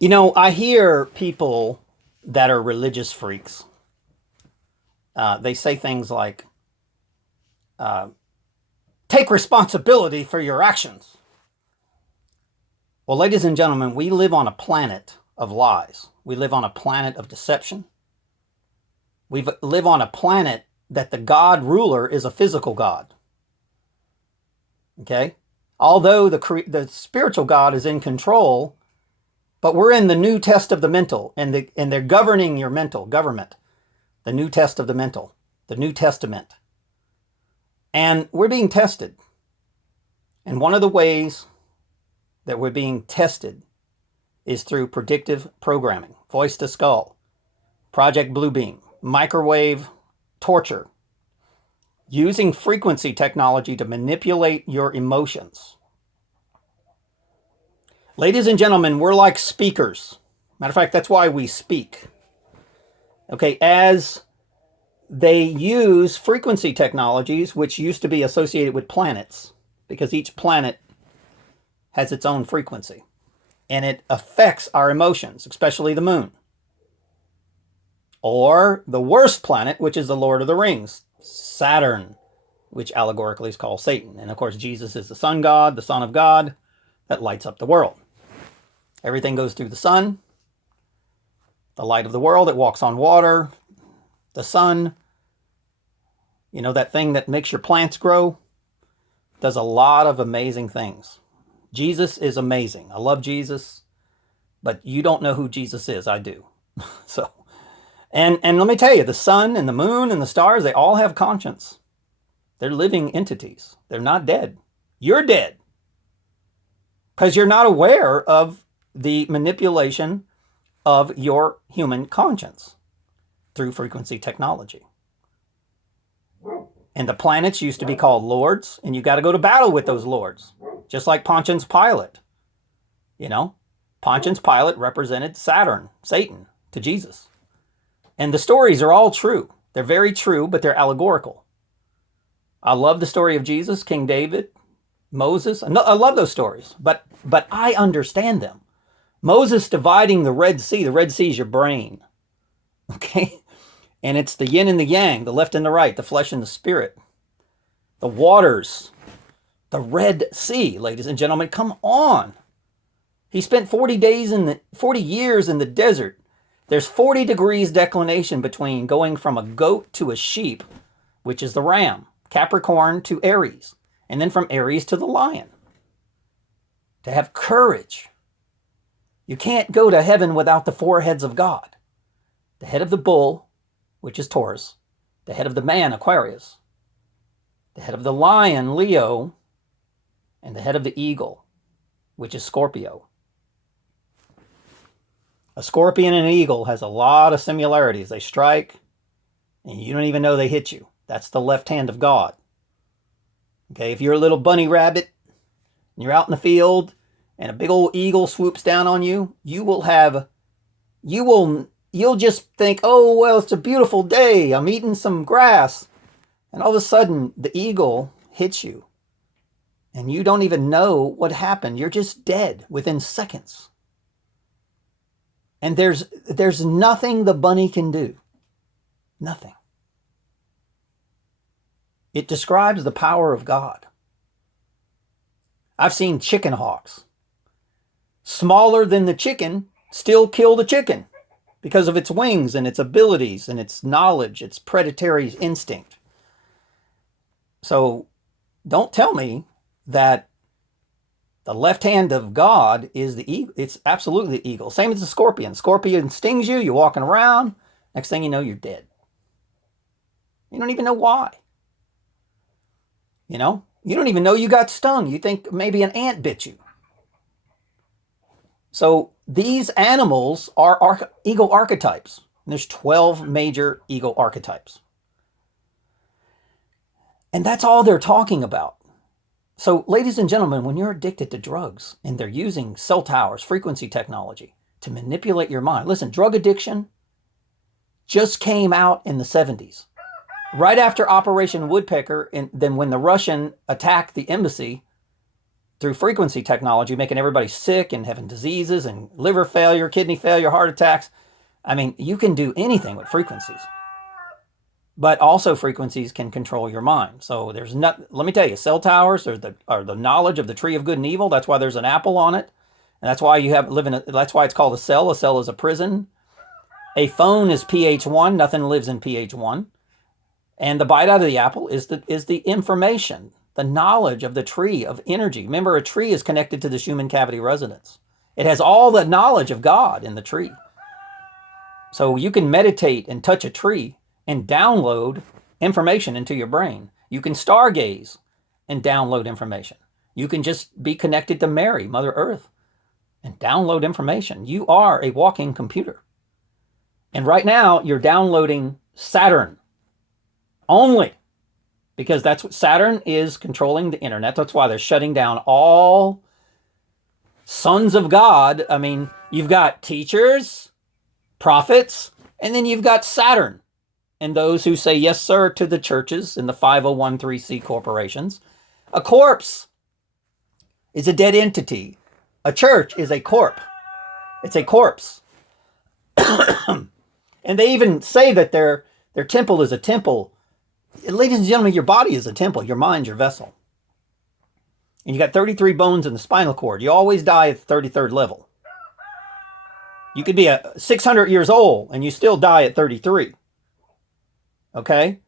You know, I hear people that are religious freaks. They say things like, uh, take responsibility for your actions. Well, ladies and gentlemen, we live on a planet of lies. We live on a planet of deception. We live on a planet that the God ruler is a physical God. Okay? Although the spiritual God is in control, but we're in the new test of the mental, and they're governing your mental government, the new test of the mental, the New Testament. And we're being tested. And one of the ways that we're being tested is through predictive programming, voice to skull, Project Bluebeam, microwave torture, using frequency technology to manipulate your emotions. Ladies and gentlemen, we're like speakers. Matter of fact, that's why we speak. Okay, as they use frequency technologies, which used to be associated with planets, because each planet has its own frequency and it affects our emotions, especially the moon. Or the worst planet, which is the Lord of the Rings, Saturn, which allegorically is called Satan. And of course, Jesus is the sun god, the Son of God, that lights up the world. Everything goes through the sun, the light of the world. It walks on water, the sun. You know, that thing that makes your plants grow, does a lot of amazing things. Jesus is amazing. I love Jesus, but you don't know who Jesus is. I do. So, and let me tell you, the sun and the moon and the stars, they all have conscience. They're living entities. They're not dead. You're dead because you're not aware of the manipulation of your human conscience through frequency technology. And the planets used to be called lords, and you got to go to battle with those lords, just like Pontius Pilate. You know, Pontius Pilate represented Saturn, Satan, to Jesus. And the stories are all true. They're very true, but they're allegorical. I love the story of Jesus, King David, Moses. I love those stories, but I understand them. Moses dividing the Red Sea. The Red Sea is your brain. Okay? And it's the yin and the yang, the left and the right, the flesh and the spirit. The waters, the Red Sea, ladies and gentlemen, come on. He spent 40 years in the desert. There's 40 degrees declination between going from a goat to a sheep, which is the ram, Capricorn to Aries, and then from Aries to the lion. To have courage. You can't go to heaven without the four heads of God. The head of the bull, which is Taurus, the head of the man, Aquarius, the head of the lion, Leo, and the head of the eagle, which is Scorpio. A scorpion and an eagle has a lot of similarities. They strike, and you don't even know they hit you. That's the left hand of God. Okay, if you're a little bunny rabbit, and you're out in the field, and a big old eagle swoops down on you, you'll just think, oh, well, it's a beautiful day. I'm eating some grass. And all of a sudden, the eagle hits you. And you don't even know what happened. You're just dead within seconds. And there's nothing the bunny can do. Nothing. It describes the power of God. I've seen chicken hawks. Smaller than the chicken, still kill the chicken because of its wings and its abilities and its knowledge, its predatory instinct. So don't tell me that the left hand of God is the eagle. It's absolutely the eagle. Same as the scorpion. Scorpion stings you, you're walking around. Next thing you know, you're dead. You don't even know why. You know, you don't even know you got stung. You think maybe an ant bit you. So these animals are eagle archetypes. And there's 12 major eagle archetypes. And that's all they're talking about. So, ladies and gentlemen, when you're addicted to drugs and they're using cell towers, frequency technology to manipulate your mind, listen, drug addiction just came out in the 70s. Right after Operation Woodpecker, and then when the Russian attacked the embassy, through frequency technology, making everybody sick and having diseases and liver failure, kidney failure, heart attacks. I mean, you can do anything with frequencies. But also frequencies can control your mind. So there's not, let me tell you, cell towers are the knowledge of the tree of good and evil. That's why there's an apple on it. And that's why that's why it's called a cell. A cell is a prison. A phone is pH 1. Nothing lives in pH 1. And the bite out of the apple is the information, the knowledge of the tree of energy. Remember, a tree is connected to the Schumann cavity resonance. It has all the knowledge of God in the tree. So you can meditate and touch a tree and download information into your brain. You can stargaze and download information. You can just be connected to Mary, Mother Earth, and download information. You are a walking computer. And right now, you're downloading Saturn only, because that's what Saturn is controlling the internet. That's why they're shutting down all sons of God. I mean, you've got teachers, prophets, and then you've got Saturn. And those who say yes, sir, to the churches and the 501(c) corporations. A corpse is a dead entity. A church is a corp. It's a corpse. And they even say that their temple is a temple. Ladies and gentlemen, your body is a temple. Your mind's your vessel. And you got 33 bones in the spinal cord. You always die at the 33rd level. You could be 600 years old and you still die at 33. Okay?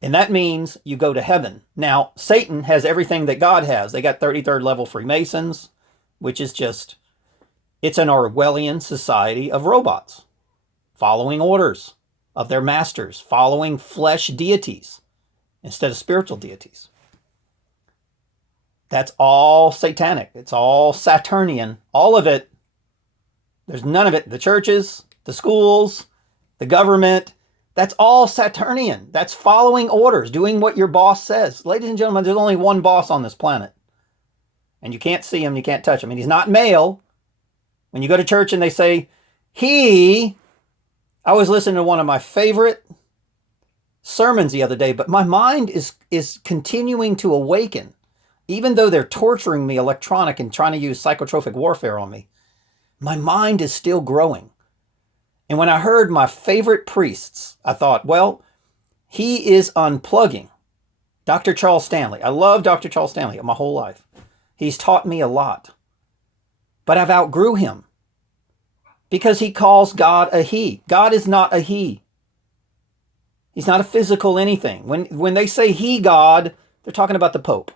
And that means you go to heaven. Now, Satan has everything that God has. They got 33rd level Freemasons, which is just, it's an Orwellian society of robots, following orders of their masters, following flesh deities instead of spiritual deities. That's all satanic. It's all Saturnian. All of it. There's none of it. The churches, the schools, the government, that's all Saturnian. That's following orders, doing what your boss says. Ladies and gentlemen, there's only one boss on this planet. And you can't see him, you can't touch him. And he's not male. When you go to church and they say, I was listening to one of my favorite sermons the other day, but my mind is continuing to awaken. Even though they're torturing me electronic and trying to use psychotropic warfare on me, my mind is still growing. And when I heard my favorite priests, I thought, well, he is unplugging. Dr. Charles Stanley. I love Dr. Charles Stanley my whole life. He's taught me a lot. But I've outgrew him because he calls God a he. God is not a he. He's not a physical anything. When they say he God, they're talking about the Pope.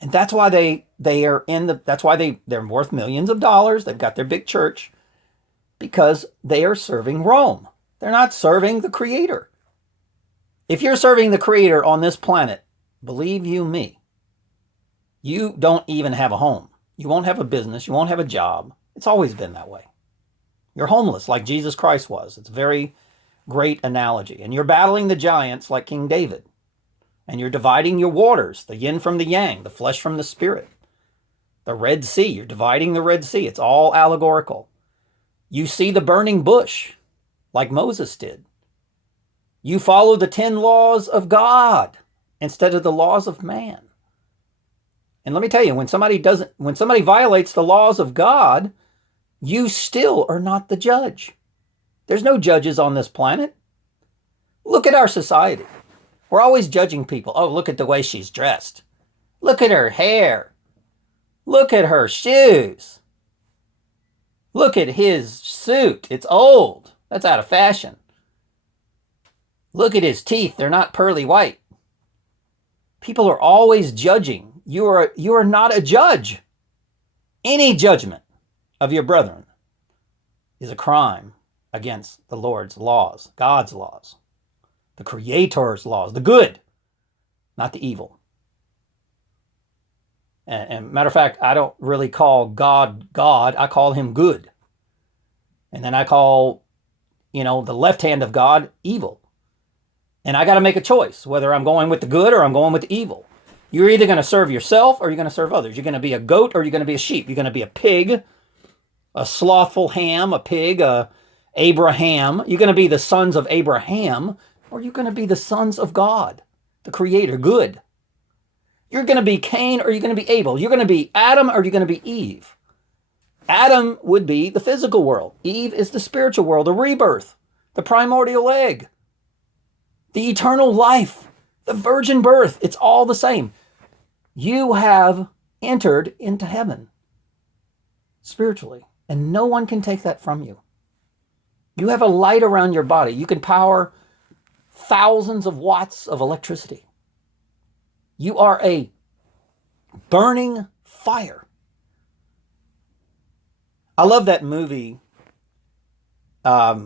And that's why they're worth millions of dollars. They've got their big church because they are serving Rome. They're not serving the Creator. If you're serving the Creator on this planet, believe you me, you don't even have a home. You won't have a business. You won't have a job. It's always been that way. You're homeless like Jesus Christ was. It's a very great analogy. And you're battling the giants like King David. And you're dividing your waters, the yin from the yang, the flesh from the spirit. The Red Sea, you're dividing the Red Sea. It's all allegorical. You see the burning bush like Moses did. You follow the 10 laws of God instead of the laws of man. And let me tell you, when somebody violates the laws of God, you still are not the judge. There's no judges on this planet. Look at our society. We're always judging people. Oh, look at the way she's dressed. Look at her hair. Look at her shoes. Look at his suit. It's old. That's out of fashion. Look at his teeth. They're not pearly white. People are always judging. You are not a judge. Any judgment of your brethren is a crime against the Lord's laws, God's laws, the Creator's laws, the good, not the evil. And matter of fact, I don't really call God God. I call him good. And then I call, the left hand of God evil. And I got to make a choice whether I'm going with the good or I'm going with the evil. You're either going to serve yourself or you're going to serve others. You're going to be a goat or you're going to be a sheep. You're going to be a pig, a slothful ham, a pig, a Abraham. You're going to be the sons of Abraham, or you're going to be the sons of God, the Creator, good. You're going to be Cain or you're going to be Abel. You're going to be Adam or you're going to be Eve. Adam would be the physical world. Eve is the spiritual world, the rebirth, the primordial egg, the eternal life, the virgin birth. It's all the same. You have entered into heaven spiritually, and no one can take that from you. You have a light around your body. You can power thousands of watts of electricity. You are a burning fire. I love that movie. I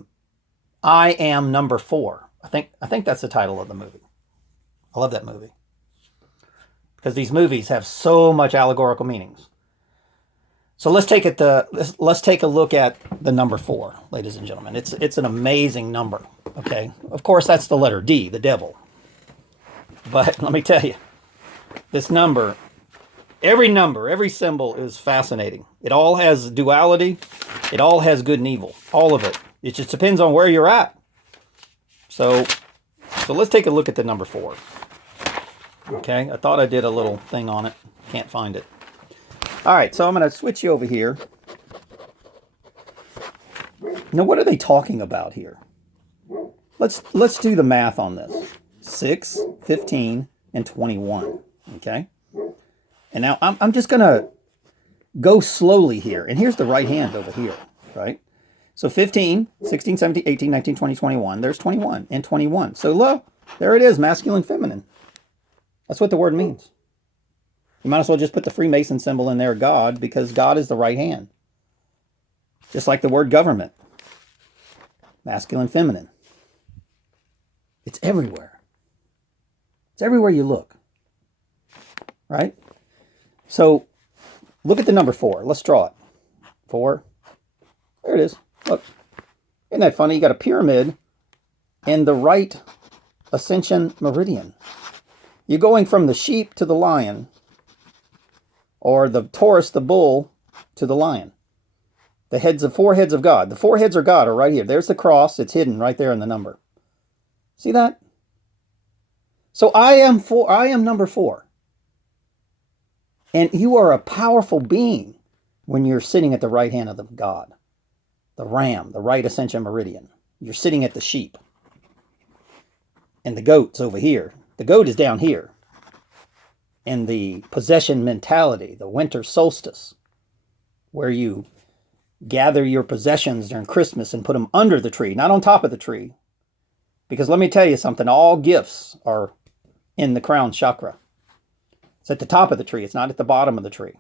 Am Number 4. I think that's the title of the movie. I love that movie because these movies have so much allegorical meanings. So let's take a look at the number 4, ladies and gentlemen. It's an amazing number. Okay, of course that's the letter D, the devil. But let me tell you, this number, every symbol is fascinating. It all has duality. It all has good and evil. All of it. It just depends on where you're at. So let's take a look at the number 4. Okay, I thought I did a little thing on it. Can't find it. All right, so I'm going to switch you over here. Now, what are they talking about here? Let's do the math on this. 6, 15, and 21. Okay? And now I'm just going to go slowly here. And here's the right hand over here, right? So 15, 16, 17, 18, 19, 20, 21. There's 21 and 21. So look, there it is, masculine, feminine. That's what the word means. You might as well just put the Freemason symbol in there, God, because God is the right hand. Just like the word government. Masculine, feminine. It's everywhere. It's everywhere you look. Right? So, look at the number 4. Let's draw it. 4. There it is. Look. Isn't that funny? You got a pyramid and the right ascension meridian. You're going from the sheep to the lion, or the Taurus, the bull, to the lion. The 4 heads of God. The 4 heads of God are right here. There's the cross. It's hidden right there in the number. See that? So I am number 4. And you are a powerful being when you're sitting at the right hand of the God. The ram, the right ascension meridian. You're sitting at the sheep. And the goat's over here. The goat is down here. In the possession mentality, the winter solstice, where you gather your possessions during Christmas and put them under the tree, not on top of the tree. Because let me tell you something, all gifts are in the crown chakra. It's at the top of the tree, it's not at the bottom of the tree.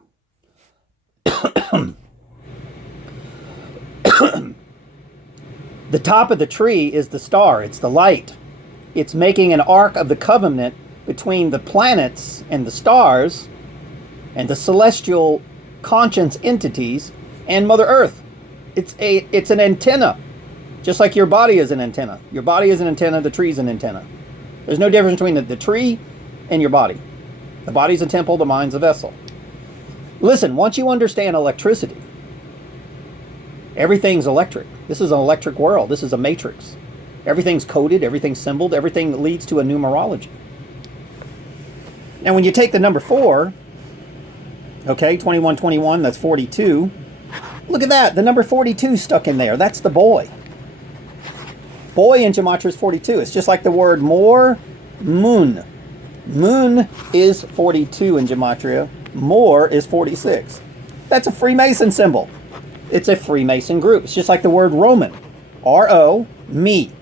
The top of the tree is the star, it's the light. It's making an arc of the covenant between the planets and the stars and the celestial conscience entities and Mother Earth. It's an antenna, just like your body is an antenna. Your body is an antenna, the tree is an antenna. There's no difference between the tree and your body. The body's a temple, the mind's a vessel. Listen, once you understand electricity, everything's electric. This is an electric world. This is a matrix. Everything's coded, everything's symboled, everything leads to a numerology. Now, when you take the number 4, okay, 21, 21, that's 42. Look at that, the number 42 stuck in there. That's the boy. Boy in Gematria is 42. It's just like the word more, moon. Moon is 42 in Gematria. More is 46. That's a Freemason symbol. It's a Freemason group. It's just like the word Roman. R-O, me.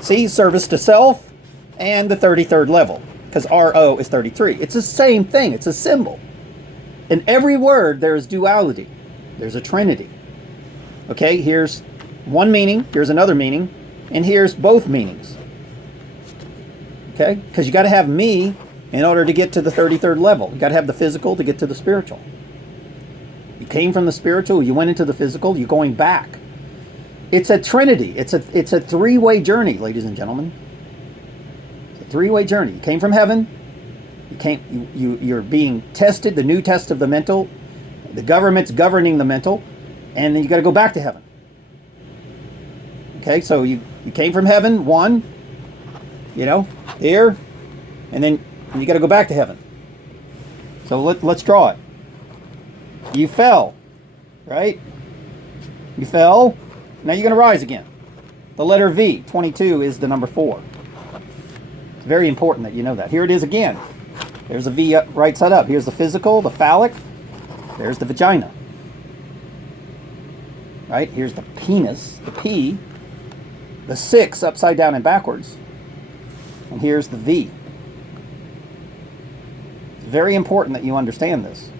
See, service to self and the 33rd level. Because R-O is 33. It's the same thing. It's a symbol. In every word, there is duality. There's a trinity. Okay, here's one meaning, here's another meaning, and here's both meanings. Okay, because you got to have me in order to get to the 33rd level. You got to have the physical to get to the spiritual. You came from the spiritual, you went into the physical, you're going back. It's a trinity. It's a three-way journey, ladies and gentlemen. Three-way journey. You came from heaven. You're being tested, the new test of the mental. The government's governing the mental, and then you got to go back to heaven. Okay, so you came from heaven, here, and then you got to go back to heaven. So let's draw it. You fell, right? You fell. Now you're going to rise again. The letter V, 22, is the number 4. It's very important that you know that. Here it is again. There's a V right side up. Here's the physical, the phallic. There's the vagina. Right? Here's the penis, the P. The 6 upside down and backwards. And here's the V. It's very important that you understand this.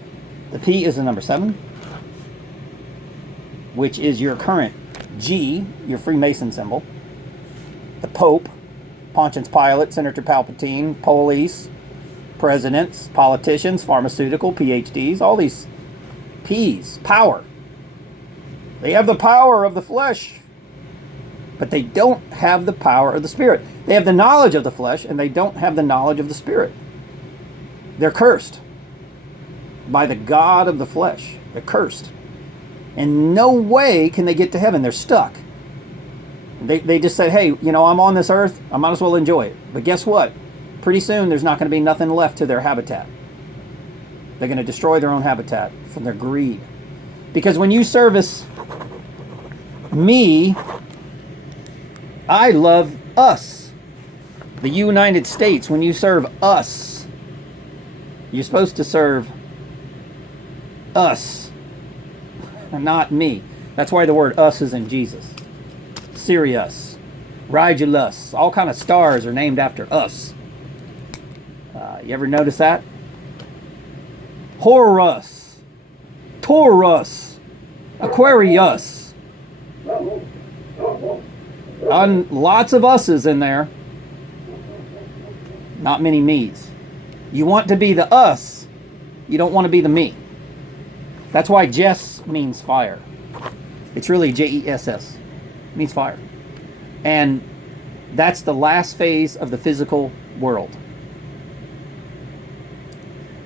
The P is the number 7, which is your current G, your Freemason symbol. The Pope, Pontius Pilate, Senator Palpatine, police, presidents, politicians, pharmaceutical, PhDs, all these P's, power. They have the power of the flesh, but they don't have the power of the Spirit. They have the knowledge of the flesh, and they don't have the knowledge of the Spirit. They're cursed by the God of the flesh. They're cursed. And no way can they get to heaven. They're stuck. They just said, hey, you know, I'm on this earth. I might as well enjoy it. But guess what? Pretty soon there's not going to be nothing left to their habitat. They're going to destroy their own habitat from their greed. Because when you service me, I love us. The United States, when you serve us, you're supposed to serve us, not me. That's why the word us is in Jesus. Sirius, Rigulus, all kind of stars are named after us. You ever notice that? Horus, Taurus, Aquarius. Lots of us's in there. Not many me's. You want to be the us. You don't want to be the me. That's why Jess means fire. It's really Jess. It means fire. And that's the last phase of the physical world.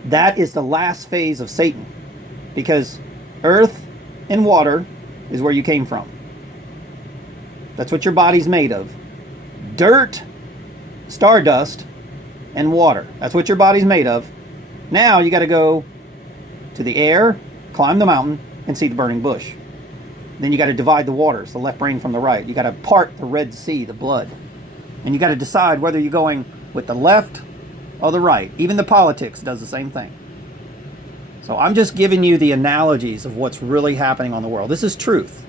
That is the last phase of Satan. Because earth and water is where you came from. That's what your body's made of. Dirt, stardust, and water. That's what your body's made of. Now you got to go to the air, climb the mountain, and see the burning bush. Then you got to divide the waters, the left brain from the right. You got to part the Red Sea, the blood. And you got to decide whether you're going with the left or the right. Even the politics does the same thing. So I'm just giving you the analogies of what's really happening on the world. This is truth.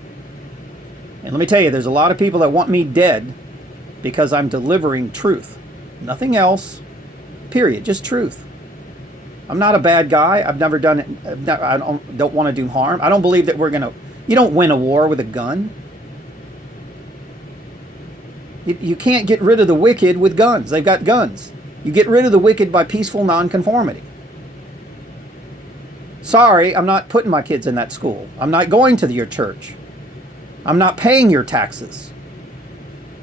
And let me tell you, there's a lot of people that want me dead because I'm delivering truth. Nothing else, period. Just truth. I'm not a bad guy. I've never done it. I don't want to do harm. I don't believe that you don't win a war with a gun. You can't get rid of the wicked with guns. They've got guns. You get rid of the wicked by peaceful nonconformity. Sorry, I'm not putting my kids in that school. I'm not going to your church. I'm not paying your taxes.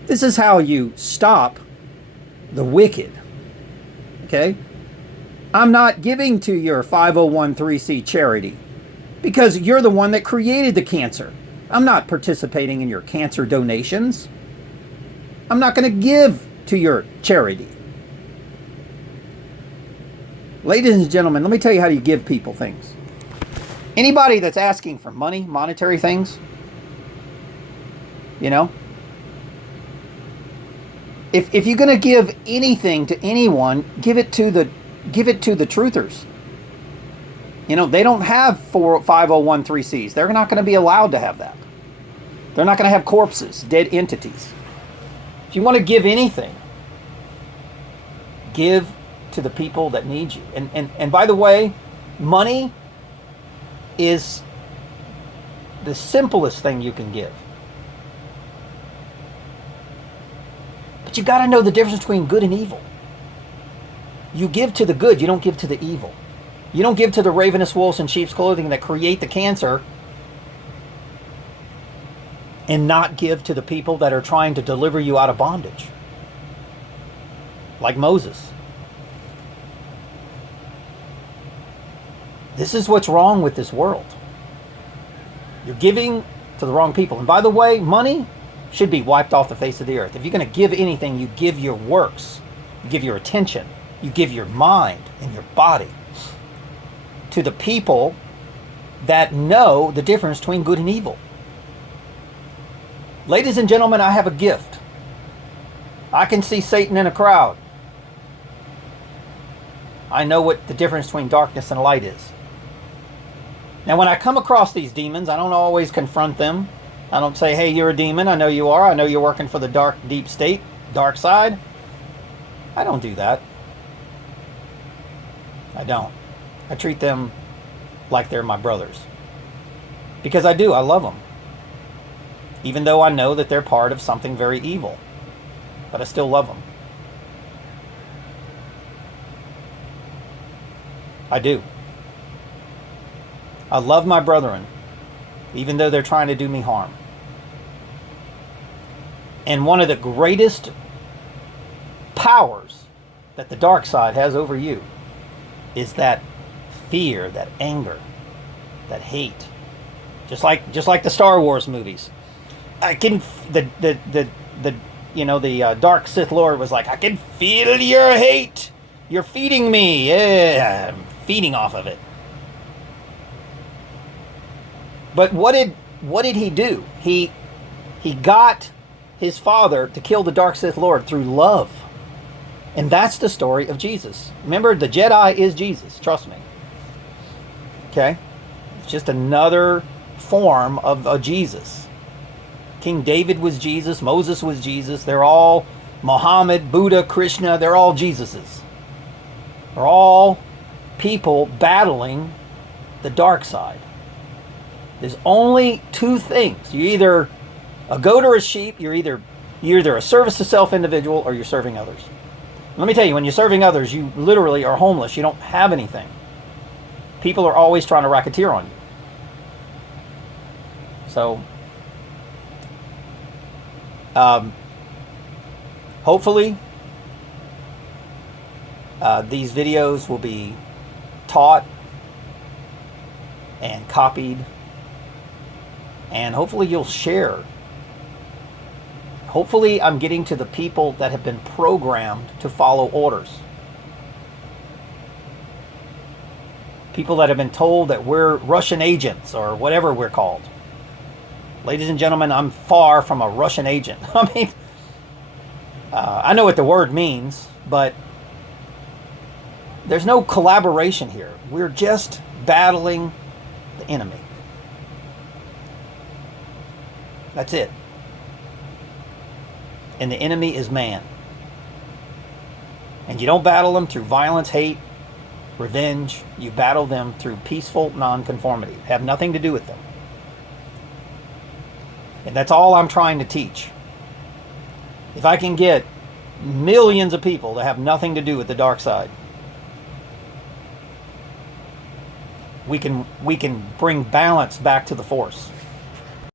This is how you stop the wicked. Okay? I'm not giving to your 501(c) charity because you're the one that created the cancer. I'm not participating in your cancer donations. I'm not going to give to your charity. Ladies and gentlemen, let me tell you how you give people things. Anybody that's asking for money, monetary things, you know, if you're going to give anything to anyone, give it to the truthers. You know, they don't have 501(c)s. They're not going to be allowed to have that. They're not going to have corpses, dead entities. If you want to give anything, give to the people that need you. And by the way, money is the simplest thing you can give. But you got to know the difference between good and evil. You give to the good, you don't give to the evil. You don't give to the ravenous wolves in sheep's clothing that create the cancer and not give to the people that are trying to deliver you out of bondage. Like Moses. This is what's wrong with this world. You're giving to the wrong people. And by the way, money should be wiped off the face of the earth. If you're going to give anything, you give your works. You give your attention. You give your mind and your body. to the people that know the difference between good and evil. Ladies and gentlemen, I have a gift. I can see Satan in a crowd. I know what the difference between darkness and light is. Now, when I come across these demons, I don't always confront them. I don't say, hey, you're a demon. I know you are. I know you're working for the dark, deep state, dark side. I don't do that. I don't. I treat them like they're my brothers. Because I do. I love them. Even though I know that they're part of something very evil. But I still love them. I do. I love my brethren, even though they're trying to do me harm. And one of the greatest powers that the dark side has over you is that fear, that anger, that hate. Just like the Star Wars movies. I can the dark Sith Lord was like, I can feel your hate. You're feeding me. Yeah, I'm feeding off of it. But what did he do? He got his father to kill the dark Sith Lord through love. And that's the story of Jesus. Remember, the Jedi is Jesus. Trust me. Okay? It's just another form of a Jesus. King David was Jesus. Moses was Jesus. They're all Muhammad, Buddha, Krishna. They're all Jesuses. They're all people battling the dark side. There's only two things. You're either a goat or a sheep. You're either a service to self individual or you're serving others. Let me tell you, when you're serving others, you literally are homeless. You don't have anything. People are always trying to racketeer on you. So, hopefully, these videos will be taught and copied. And hopefully you'll share. Hopefully I'm getting to the people that have been programmed to follow orders. People that have been told that we're Russian agents or whatever we're called. Ladies and gentlemen, I'm far from a Russian agent. I mean, I know what the word means, but there's no collaboration here. We're just battling the enemy. That's it. And the enemy is man. And you don't battle them through violence, hate, revenge. You battle them through peaceful nonconformity. Have nothing to do with them. And that's all I'm trying to teach. If I can get millions of people to have nothing to do with the dark side, we can bring balance back to the force.